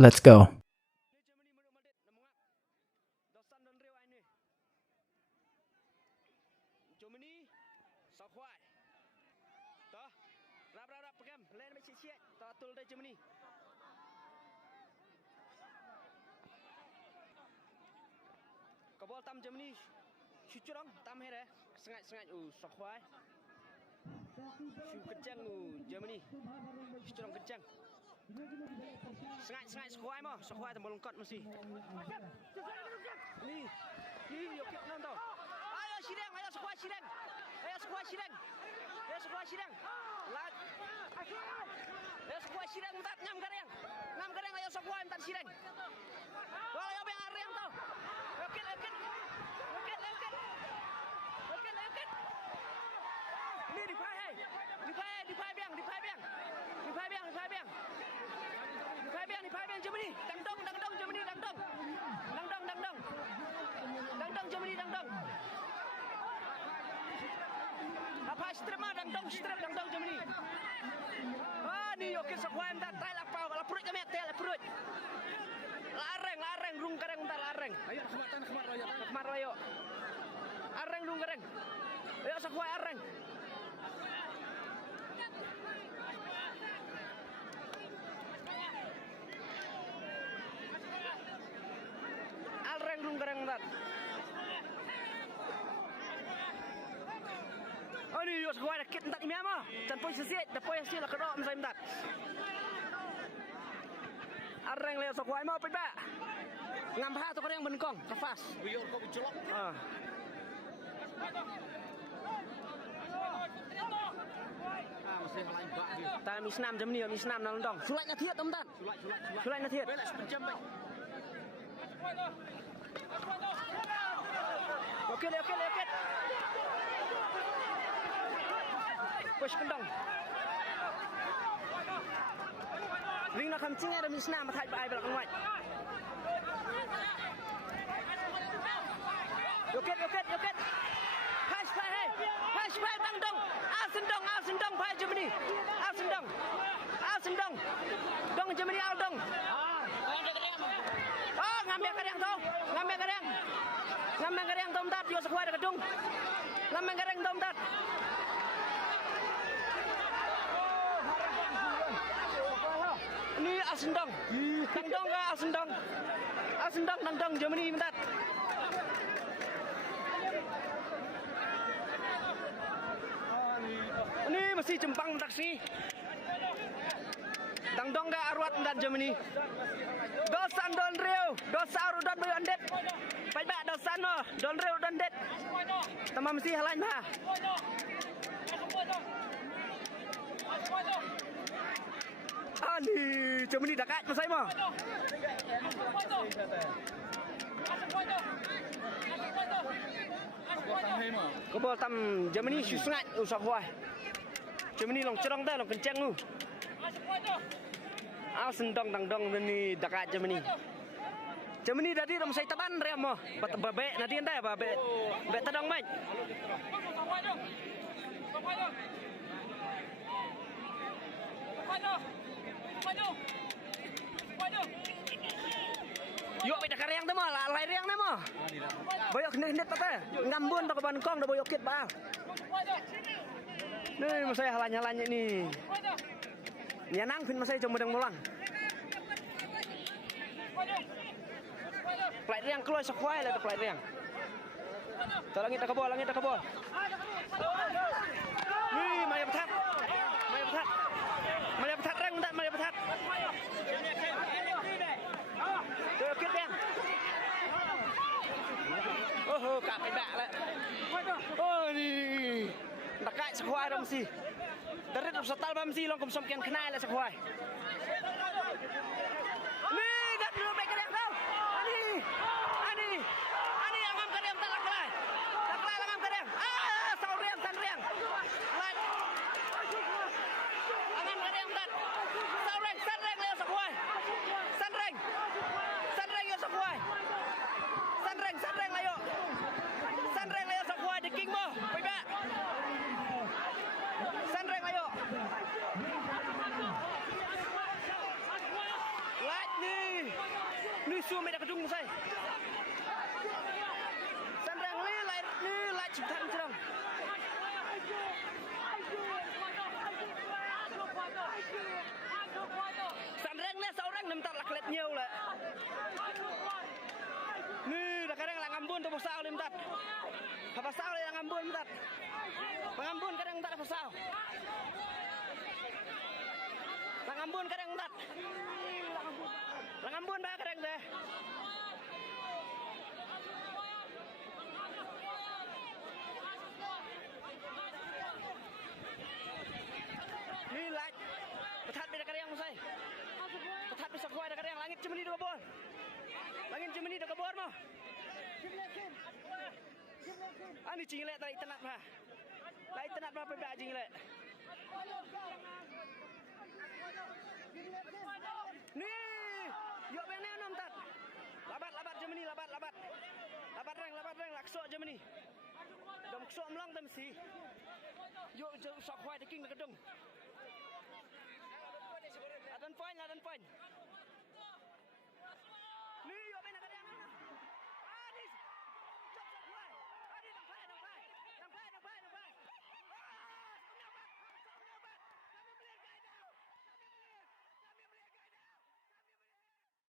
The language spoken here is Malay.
Let's go. Kabol tam Germany syucurong tam here sengat sok khoai syu kencang Germany syucurong kencang sengat sok khoai tambah lengkot mesti ni yo kip non tau ayo sidang ayo sok khoai sidang lat ayo sok khoai sidang mentat ngam gareng ayo sok khoai mentat sidang wala yo beng areng tau Oke. Ini di pai biang. Germany. Dangdong Germany. Dangdong Germany. Apa strema dangdong Germany. Ah, ni oke sekoan dah tai la pau la perut kami tai la perut. Lareng rung kareng entar lareng. Ayo khmat royo. Areng rung kareng. Ayo sekoan areng. Areng rung kareng entar. Oh ni yo sekoan kit entar imi ama. Tanpa sesit, depois hasil la kedok msai entar. Areng leo sekoan mau pe ba. Ngam ha tu korang benkong, kafas. Biar kau bicolok. Masih lain bak dia. Ta mi senam jam ni, mi senam nang dong. Sulai na thiet tom tan. Sulai na thiet. Belas penjam baik. Okey. Push kendong. Ring nak kamcing ada mi senam ma thai bai belakang wai. Okey. Pass play dang. Asendong pai Germany. Asendong. Dong Germany al dong. Oh, ngambil kareng tu. Ngambil kareng tom tat yo sekwai dak dong. Ngambil kareng tom tat. Ni asendong. Dangdong ke asendong. Dangdong Germany mentat. Ini mesti jempang taksi. Dangdong ke arwat mentat Germany. Dosan don reu, dosa rudan boy andet. Pai ba dosan no, don reu don det. Tamam mesti halain ba. Ani Germany dekat masai mah. Kebol tam Germany sangat usah kuah. Germany long cerong dah long kencang nu. Sendong dangdong ni dekat Germany. Germany tadi dah masai taban rem mah. Babek nanti anda babek. Babek tadong mai. Yuk beda karyang tu mah, lai riang tu mah. Boyok hendet apa? Ngambun tak keban kong dah boyok kit bah. Nih masai halanya ni. Nyanang pin masai cuma deng mulang. Pelai riang keluar sekuai lah tu pelai riang. Langit tak kebol. Nih maya petat reng tak maya petat. Tuh kit yang. Oh kak pedak lah. Oh ni. Dekat sekuai dah mesti. Dari setal mesti long kum somkian kenal lah sekuai. Nih dah dulu baik yang tahu. Ani yang ngam kadang tak laklai ngam kadang. San riang. Lai. Ngam kadang tak. San riang leo sekuai. San riang yo sekuai. San riang layo. San riang leo sekuai di king mo. Baik ba. San riang layo. xua mày đã có trung sai sân răng lý lại chịu thằng chưa sân răng nè sáu răng nằm tạt lạc lệch nhiều lại nih dah kadang lang ambon tu pasal lim tat pasal lang ambon tat pengambon kadang tak ada pasal lang ambon kadang tat lang ambon ba kadang deh ni lại petat beda kadang musai petat bisa kuai dah kadang langit cuma ni dua bol langit cuma ni dua bol mau ani cinglet tak tenat bah lai tenat bah pebak cinglet ni yuk bene nom tat labat Germany labat reng laksok Germany dom ksok mlang tam si yuk sok khwai the king kedung adan point